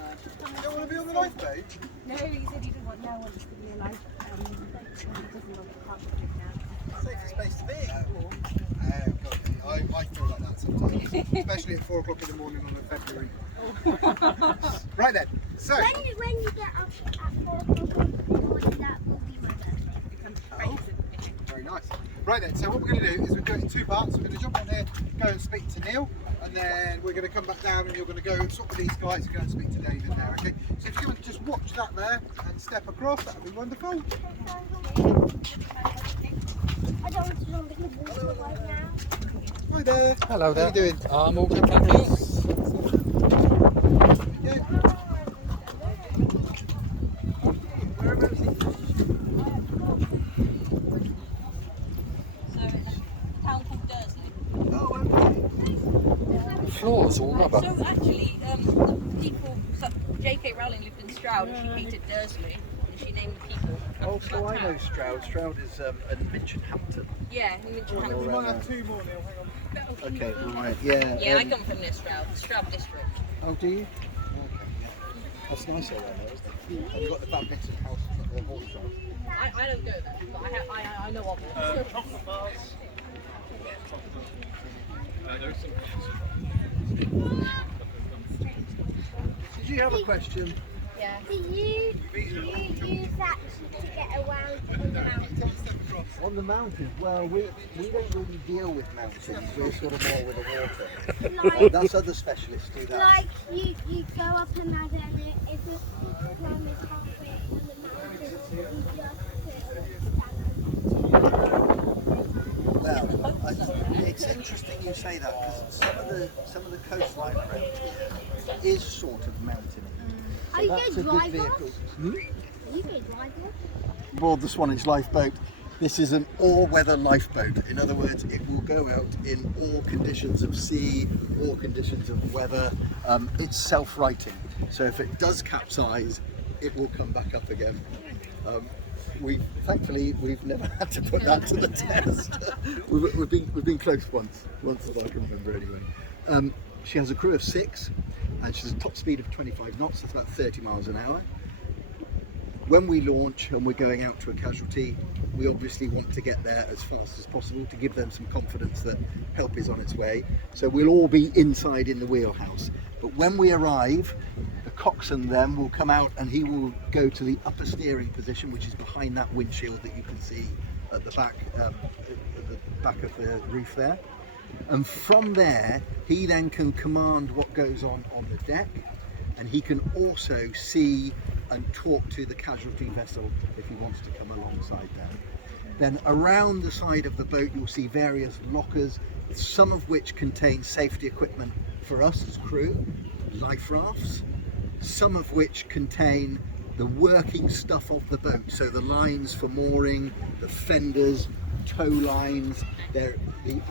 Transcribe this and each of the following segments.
You don't want to be on the lifeboat? No, he said he doesn't want no one to be a lifeboat. He doesn't want the partnership now. Safest place to be. I feel like that sometimes, especially at 4 o'clock in the morning on a February. Right then, so. When you get up at 4 o'clock in the morning, that will be my birthday. Very nice. Right then, so what we're going to do is we're doing it in 2 parts. We're going to jump on here, go and speak to Neil, and then we're going to come back down and you're going to go and swap with these guys and go and speak to David there, okay? So if you want to just watch that there and step across, that would be wonderful. I don't want to jump in the water right now. Hi there. Hello there. How you doing? I'm all good, thank you. Yeah. Whereabouts is it? So it's a town called Dursley. Oh, okay. Floors all rubber. So actually, people, J.K. Rowling lived in Stroud and she hated Dursley. And she named the people. Oh, so I know Stroud. Stroud is in Minchinhampton. Yeah, he mentioned We might have 2 more, Neil. Hang on. Okay, right, yeah. Yeah, I come from near Stroud district. Oh, do you? Okay. That's nice over there, isn't it? Have you got the badminton house at the horse show? I don't go there, but I know of it. Chocolate bars. There's some. Did you have a question? Yeah. Do you use that to get around on the mountain? On the mountains, well, we don't really deal with mountains. We're sort of more with the water. Like, That's other specialists do that. like you go up the mountain and if the climb is halfway on the mountain, you just Well, it's interesting you say that because some of the coastline around here is sort of mountainy. Are you That's going a to good drive vehicle. Are you going to drive one? Aboard the Swanage Lifeboat, this is an all-weather lifeboat. In other words, it will go out in all conditions of sea, all conditions of weather. It's self-righting, so if it does capsize, it will come back up again. Thankfully we've never had to put that to the test. we've been close once that I can remember anyway. She has a crew of 6 and she's a top speed of 25 knots, that's about 30 miles an hour. When we launch and we're going out to a casualty, we obviously want to get there as fast as possible to give them some confidence that help is on its way. So we'll all be inside in the wheelhouse. But when we arrive, the coxswain then will come out and he will go to the upper steering position, which is behind that windshield that you can see at the back of the roof there. And from there, he then can command what goes on the deck, and he can also see and talk to the casualty vessel if he wants to come alongside them. Then around the side of the boat you'll see various lockers, some of which contain safety equipment for us as crew, life rafts, some of which contain the working stuff of the boat, so the lines for mooring, the fenders, tow lines, the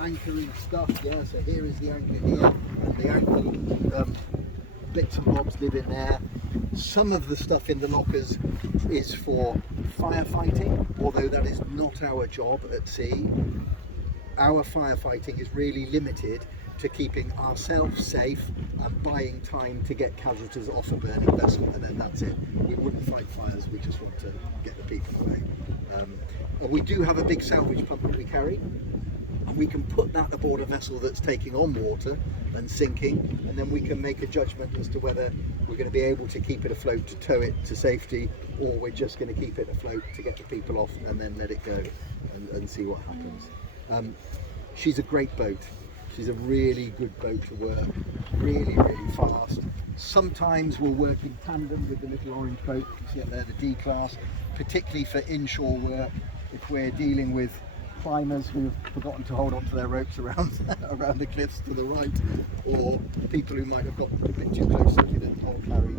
anchoring stuff. Yeah, so here is the anchor here, and the anchor bits and bobs live in there. Some of the stuff in the lockers is for firefighting, although that is not our job at sea. Our firefighting is really limited to keeping ourselves safe and buying time to get casualties off a burning vessel, and then that's it. We wouldn't fight fires, we just want to get the people away. We do have a big salvage pump that we carry, and we can put that aboard a vessel that's taking on water and sinking, and then we can make a judgment as to whether we're going to be able to keep it afloat to tow it to safety, or we're just going to keep it afloat to get the people off and then let it go and see what happens. She's a great boat. She's a really good boat to work, really, really fast. Sometimes we'll work in tandem with the little orange boat, you see it there, the D-class, particularly for inshore work, if we're dealing with climbers who've forgotten to hold on to their ropes around the cliffs to the right, or people who might have got a bit too close to the pole carry,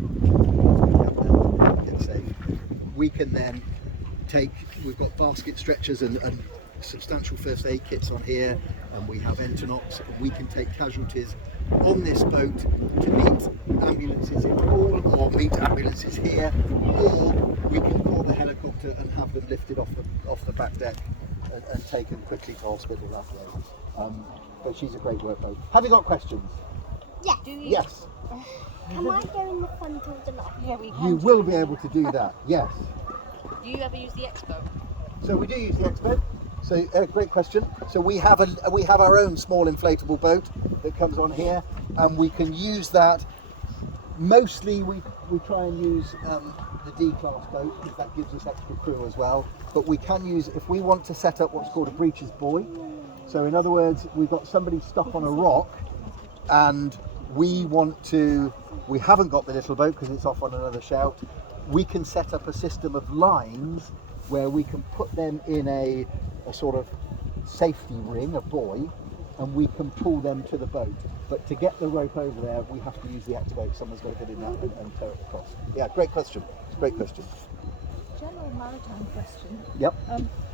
get safe. We can then we've got basket stretchers and substantial first aid kits on here, and we have Entonox, and we can take casualties on this boat to meet ambulances in Poole, or meet ambulances here, or we can call the helicopter and have them lifted off the back deck and taken quickly to hospital that way. But she's a great workboat. Have you got questions? Yes. Do you? Yes. Can I go in the front of the lot? Yeah, we can. You will be able to do that. Yes. Do you ever use the expo? So we do use the Expo. So great question. So we have our own small inflatable boat that comes on here, and we can use that. Mostly we try and use the D-class boat because that gives us extra crew as well. But we can use, if we want to set up what's called a breeches buoy. So in other words, we've got somebody stuck on a rock, and we haven't got the little boat because it's off on another shout. We can set up a system of lines where we can put them in a sort of safety ring, a buoy, and we can pull them to the boat. But to get the rope over there, we have to use the Expo. Someone's got to get in that and tow it across. Yeah, great question. Great question. General maritime question. Yep.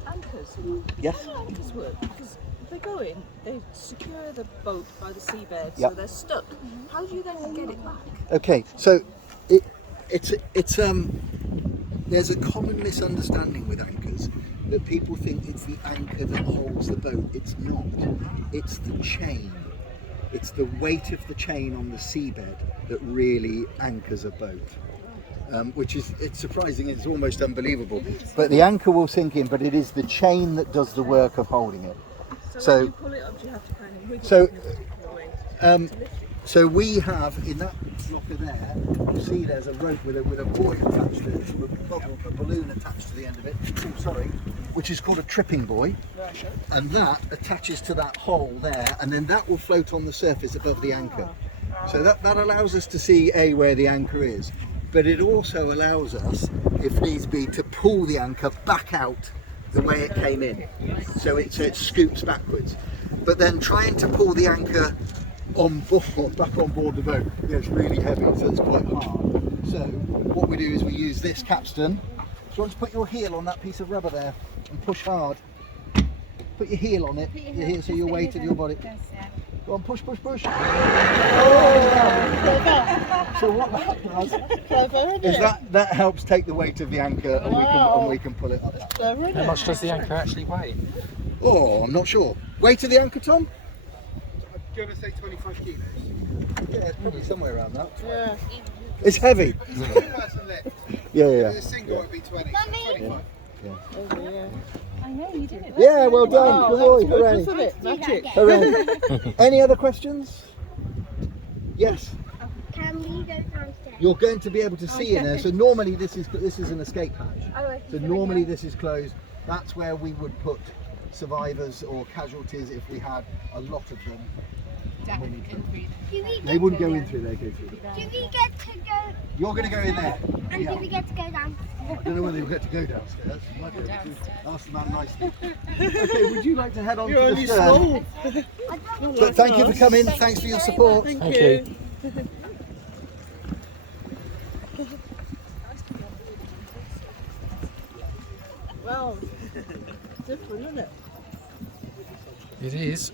Anchors. Yes. How do anchors work? Because they go in, they secure the boat by the seabed, Yep. so they're stuck. How do you then get it back? Okay, so it's there's a common misunderstanding with anchors that people think it's the anchor that holds the boat. It's not. It's the chain. It's the weight of the chain on the seabed that really anchors a boat. Which is, it's surprising, it's almost unbelievable. But the anchor will sink in, but it is the chain that does the work of holding it. So when you pull it up, do you have to kind of wiggle So, it in a way to lift it? So we have in that locker there, you see there's a rope with a buoy attached to it, sort of bubble, a balloon attached to the end of it, which is called a tripping buoy. And that attaches to that hole there, and then that will float on the surface above the anchor. So that allows us to see where the anchor is, but it also allows us, if needs be, to pull the anchor back out the way it came in. So it scoops backwards. But then trying to pull the anchor back on board the boat, it's really heavy, so it's quite hard. So what we do is we use this capstan. Do you want to put your heel on that piece of rubber there and push hard? Put your heel on it, your heel, so your weight of your body. Go on, push, push, push. So what that does is that helps take the weight of the anchor, and we can pull it up. How much does the anchor actually weigh? Oh, I'm not sure. Weight of the anchor, Tom? Do you want to say 25 kilos? Yeah, it's probably somewhere around that. Yeah. It's heavy. It's a two-person lift. Yeah. If it's a single, it'd be 20. 25. I know you did it. Yeah, well done. Good boy. Hooray. Look at it, magic. Hooray. Any other questions? Yes. Can we go downstairs? You're going to be able to see in there. So normally this is an escape hatch. So normally this is closed. That's where we would put survivors or casualties if we had a lot of them. They wouldn't go in through, they go through. Do we get to go? You're going to go in there. And Yeah. do we get to go down? I don't know whether you'll get to go downstairs. You might be able to ask the man nicely. Okay, would you like to head on to the stern? But thank you for coming. Thanks for your support. Thank you. Well, different, isn't it? It is.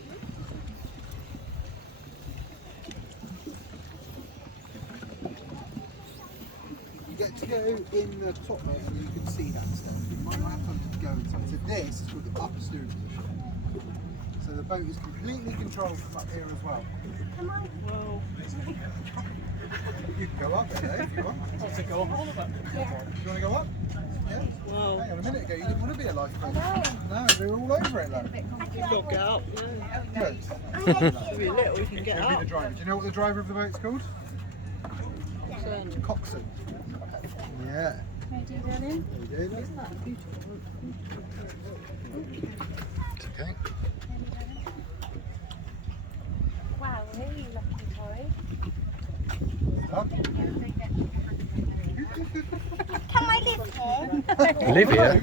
You get to go in the topmost and you can see that stuff. You might not have time to go inside. So this is called the upper stern position. So the boat is completely controlled from up here as well. Come on. You can go up there though if you want. Do you want to go up? Yeah? Wow. Hang on, a minute ago you didn't want to be a lifeboat. No, they were all over it though. You've got to get up. Good. If you're little, you can get Who'll be up. the driver? Do you know what the driver of the boat's called? Coxswain. Yeah. Ready, darling? There we go. It's okay. Wow, really lucky boy. Up. Can I live here? Live here.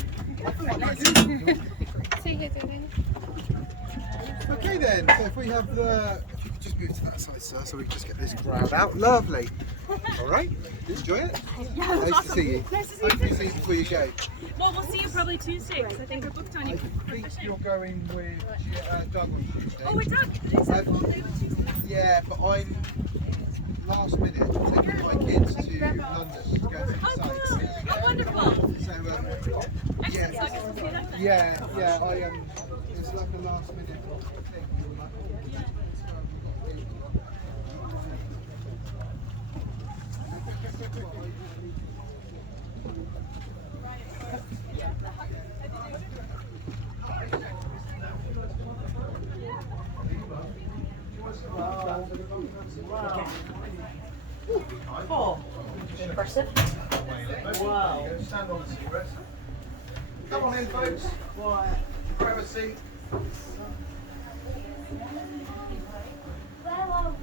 Okay then, so if we have the, if you could just move to that side, sir, so we can just get this crowd out. Lovely. All right, enjoy it. Nice to see you. Hopefully see you before you go. Well, we'll see you probably Tuesday, because I think we're booked on I you. think you're going with Doug on Tuesday. Oh, we're done. Is that all day on Tuesday? Yeah, but I'm last minute taking my kids to London to go to the Oh, sites. cool. Oh, wonderful. So Excellent. So I get to see that then. yeah, I it's like a last minute thing. Impressive. Wow. Stand on the seat rest. Come on in, folks. Grab a seat. Where are we?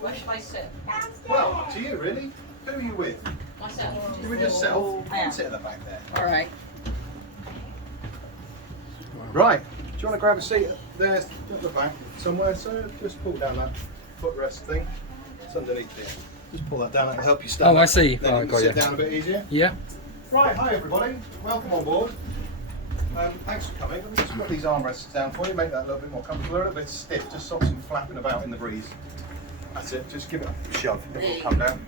Where should I sit? Well, up to you, really. Who are you with? Myself. You with yourself? I am. Sit at the back there. All right. Right. Do you want to grab a seat there at the back somewhere? So just pull down that footrest thing. It's underneath here. Just pull that down. It'll help you stand. Oh, I see. Then Oh, you can got sit you. down a bit easier. Yeah. Right. Hi, everybody. Welcome on board. Thanks for coming. Let me just put these armrests down for you. Make that a little bit more comfortable. They're a bit stiff. Just stop some flapping about in the breeze. That's it. Just give it a shove. It will come down.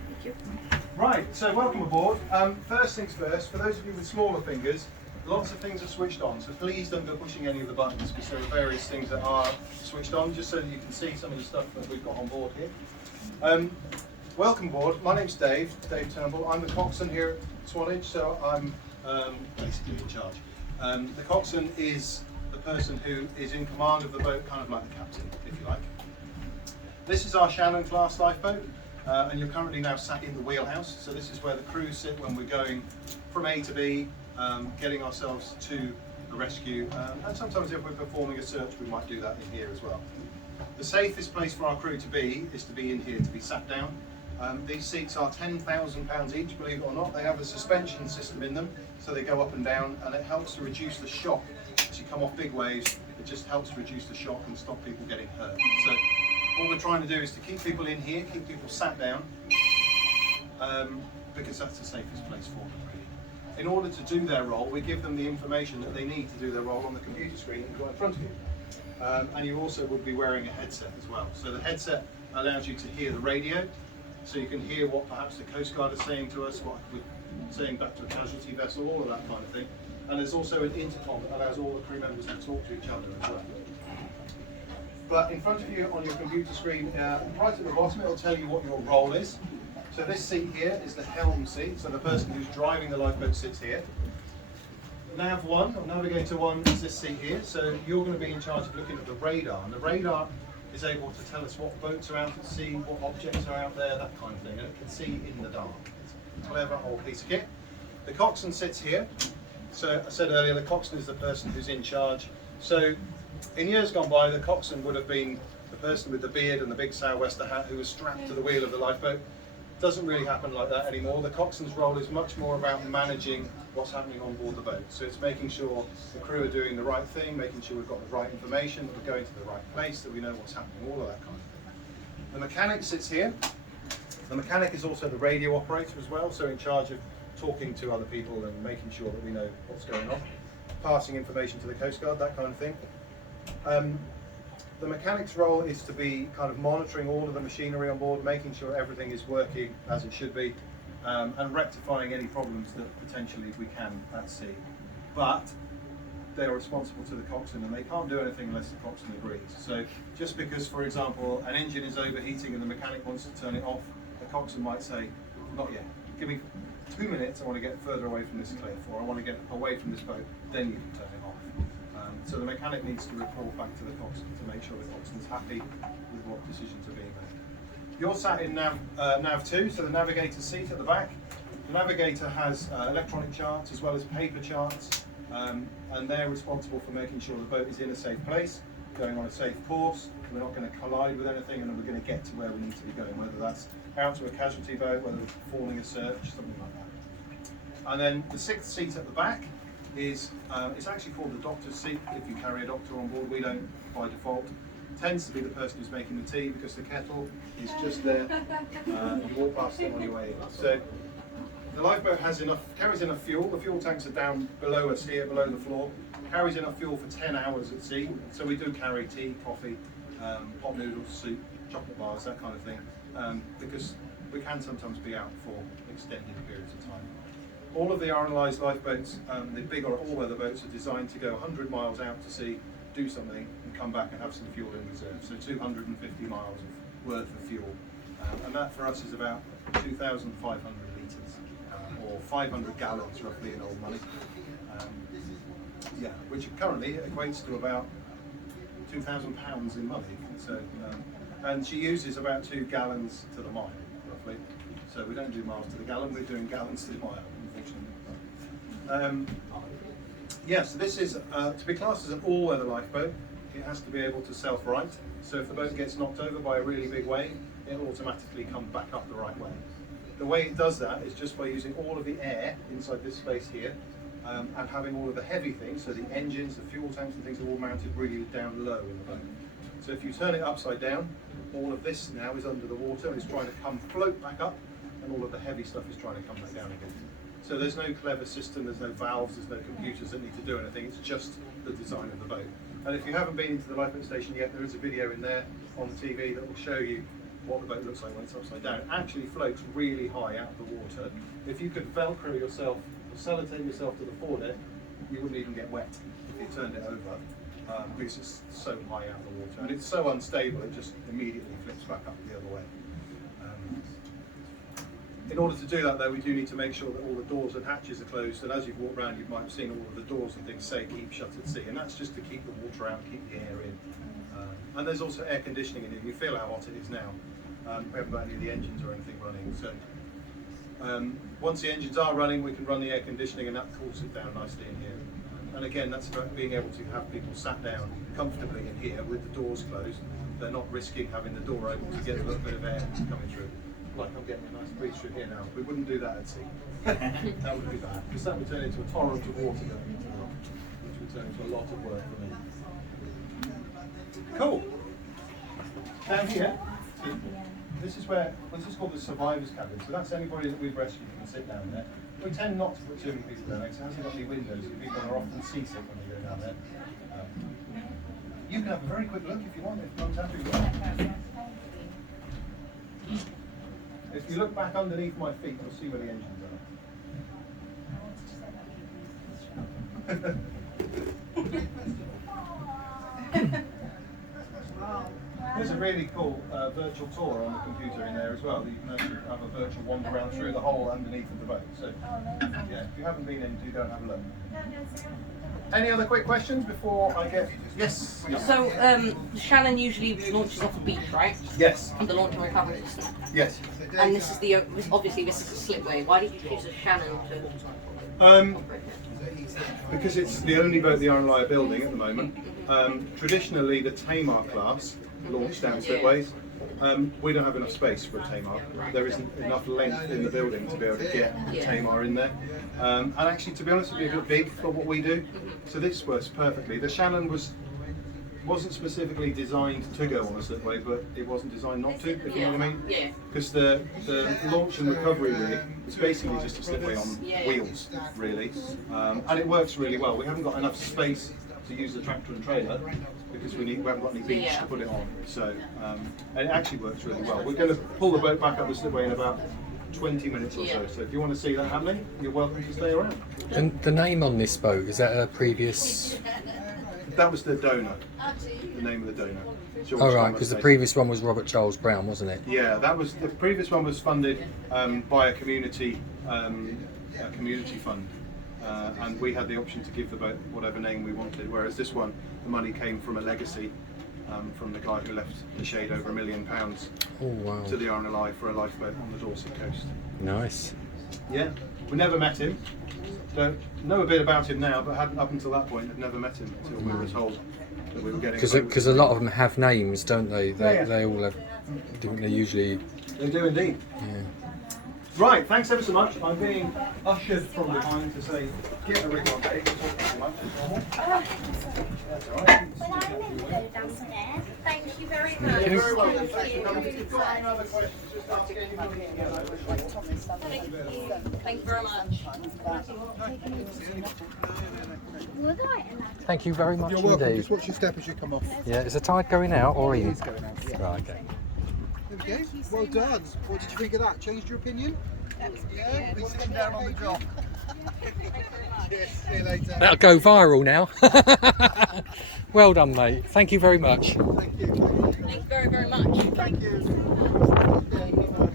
Right, so welcome aboard. First things first, for those of you with smaller fingers, lots of things are switched on, so please don't go pushing any of the buttons because there are various things that are switched on, just so that you can see some of the stuff that we've got on board here. Welcome aboard. My name's Dave Turnbull. I'm the coxswain here at Swanage, so I'm basically in charge. The coxswain is the person who is in command of the boat, kind of like the captain, if you like. This is our Shannon class lifeboat. And you're currently now sat in the wheelhouse, so this is where the crew sit when we're going from A to B, getting ourselves to a rescue, and sometimes if we're performing a search we might do that in here as well. The safest place for our crew to be is to be in here, to be sat down. These seats are £10,000 each, believe it or not. They have a suspension system in them, so they go up and down, and it helps to reduce the shock. As you come off big waves, it just helps reduce the shock and stop people getting hurt. So all we're trying to do is to keep people in here, keep people sat down, because that's the safest place for them, really. In order to do their role, we give them the information that they need to do their role on the computer screen that you've got in front of you. And you also would be wearing a headset as well. So the headset allows you to hear the radio, so you can hear what perhaps the Coast Guard is saying to us, what we're saying back to a casualty vessel, all of that kind of thing. And there's also an intercom that allows all the crew members to talk to each other as well. But in front of you on your computer screen, right at the bottom, it'll tell you what your role is. So this seat here is the helm seat, so the person who's driving the lifeboat sits here. Nav 1, or Navigator 1, is this seat here, so you're going to be in charge of looking at the radar, and the radar is able to tell us what boats are out at sea, what objects are out there, that kind of thing, and it can see in the dark. It's a clever old piece of kit. The coxswain sits here, so I said earlier the coxswain is the person who's in charge. So in years gone by, the coxswain would have been the person with the beard and the big sou'wester hat who was strapped to the wheel of the lifeboat. Doesn't really happen like that anymore. The coxswain's role is much more about managing what's happening on board the boat. So it's making sure the crew are doing the right thing, making sure we've got the right information, that we're going to the right place, that we know what's happening, all of that kind of thing. The mechanic sits here. The mechanic is also the radio operator as well, so in charge of talking to other people and making sure that we know what's going on, passing information to the Coast Guard, that kind of thing. The mechanic's role is to be kind of monitoring all of the machinery on board, making sure everything is working as it should be, and rectifying any problems that potentially we can at sea. But they are responsible to the coxswain, and they can't do anything unless the coxswain agrees. So just because, for example, an engine is overheating and the mechanic wants to turn it off, the coxswain might say, not yet, give me 2 minutes, I want to get further away from this cliff, or I want to get away from this boat, then you can turn it off. So the mechanic needs to report back to the coxswain to make sure the coxswain's happy with what decisions are being made. You're sat in nav 2, so the navigator's seat at the back. The navigator has electronic charts as well as paper charts, and they're responsible for making sure the boat is in a safe place, going on a safe course, we're not going to collide with anything, and we're going to get to where we need to be going, whether that's out to a casualty boat, whether it's performing a search, something like that. And then the 6th seat at the back is, it's actually called the doctor's seat if you carry a doctor on board. We don't by default. It tends to be the person who's making the tea because the kettle is just there. You walk past them on your way in. So the lifeboat carries enough fuel. The fuel tanks are down below us here, below the floor. Carries enough fuel for 10 hours at sea. So we do carry tea, coffee, hot noodles, soup, chocolate bars, that kind of thing, because we can sometimes be out for extended periods of time. All of the RNLI's lifeboats, the big or all-weather boats, are designed to go 100 miles out to sea, do something, and come back and have some fuel in reserve. So 250 miles worth of fuel And that for us is about 2,500 litres, or 500 gallons roughly in old money. Yeah, which currently equates to about £2,000 in money. So, and she uses about 2 gallons to the mile, roughly. So we don't do miles to the gallon, we're doing gallons to the mile, unfortunately. Yeah, so this is, to be classed as an all-weather lifeboat, it has to be able to self-right. So if the boat gets knocked over by a really big wave, it'll automatically come back up the right way. The way it does that is just by using all of the air inside this space here, and having all of the heavy things, so the engines, the fuel tanks and things are all mounted really down low in the boat. So if you turn it upside down, all of this now is under the water and it's trying to float back up, and all of the heavy stuff is trying to come back down again. So there's no clever system, there's no valves, there's no computers that need to do anything, it's just the design of the boat. And if you haven't been into the lifeboat station yet, there is a video in there on the TV that will show you what the boat looks like when it's upside down. It actually floats really high out of the water. If you could Velcro yourself, or sellotape yourself to the foredeck, you wouldn't even get wet if you turned it over, because it's so high out of the water. And it's so unstable, it just immediately flips back up the other way. In order to do that though, we do need to make sure that all the doors and hatches are closed, and as you've walked around you might have seen all of the doors and things say keep shut at sea, and that's just to keep the water out, keep the air in. And there's also air conditioning in here. You feel how hot it is now. We haven't got any of the engines or anything running, so once the engines are running we can run the air conditioning and that cools it down nicely in here. And again, that's about being able to have people sat down comfortably in here with the doors closed. They're not risking having the door open to get a little bit of air coming through. Like I'm getting a nice breeze through here now. We wouldn't do that at sea. That would be bad, because that would turn into a torrent of water going into the rock, which would turn into a lot of work for me. Cool. Down here, this is called the survivor's cabin. So that's anybody that we've rescued can sit down there. We tend not to put too many people down there because it hasn't got any windows, so people are often seasick when they go down there. You can have a very quick look if you want, if Mum's happy with that. If you look back underneath my feet, you'll see where the engines are. There's a really cool virtual tour on the computer in there as well, that you can actually have a virtual wander around through the hole underneath of the boat. So, yeah, if you haven't been in, do go and have a look. Any other quick questions before I get... Yes? So, Shannon usually launches off a beach, right? Yes. The launch and recovery system. Yes. And this is obviously this is a slipway. Why did you choose a Shannon to... Because it's the only boat the RNLI are building at the moment. Traditionally, the Tamar class launched down slipways. We don't have enough space for a Tamar. There isn't enough length in the building to be able to get a Tamar in there. And actually, to be honest with you, a bit big for what we do. So this works perfectly. The Shannon wasn't specifically designed to go on a slipway, but it wasn't designed not to, if you know what I mean? Yeah. Because the launch and recovery rig is basically just a slipway on wheels, really. And it works really well. We haven't got enough space to use the tractor and trailer because we haven't got any beach to put it on. So, and it actually works really well. We're going to pull the boat back up the slipway in about 20 minutes or so. So if you want to see that happening, you're welcome to stay around. And the name on this boat, is that a previous... That was the donor, the name of the donor. George Oh right, Thomas because the Mason. previous one was Robert Charles Brown, wasn't it? Yeah, the previous one was funded by a community fund, and we had the option to give the boat whatever name we wanted. Whereas this one, the money came from a legacy from the guy who left the shade over £1 million Oh wow. to the RNLI for a lifeboat on the Dorset coast. Nice. Yeah, we never met him. Don't know a bit about him now, but hadn't up until that point had never met him until we were told that we were getting. Because a lot of them have names, don't they? Yeah. They all have. They usually. They do indeed. Yeah. Right, thanks ever so much. I'm being ushered from behind to say, get the rig on, Dave. That's all right. But I'm going to go downstairs. Thank you very much. Thank you. Very welcome. Thanks for coming. If you've got any other questions, just ask anybody. Thank you very much. Was I allowed? Thank you very much You're welcome. indeed. Just watch your step as you come off. Yeah, is the tide going out or in? It's going out. Yeah. Right, okay. There we go. Well done. What did you think of that? Changed your opinion? Yeah. Please sit down on the job. Yes. See you later. That'll go viral now. Well done, mate. Thank you very much. Thank you. Thanks very, very much. Thank you.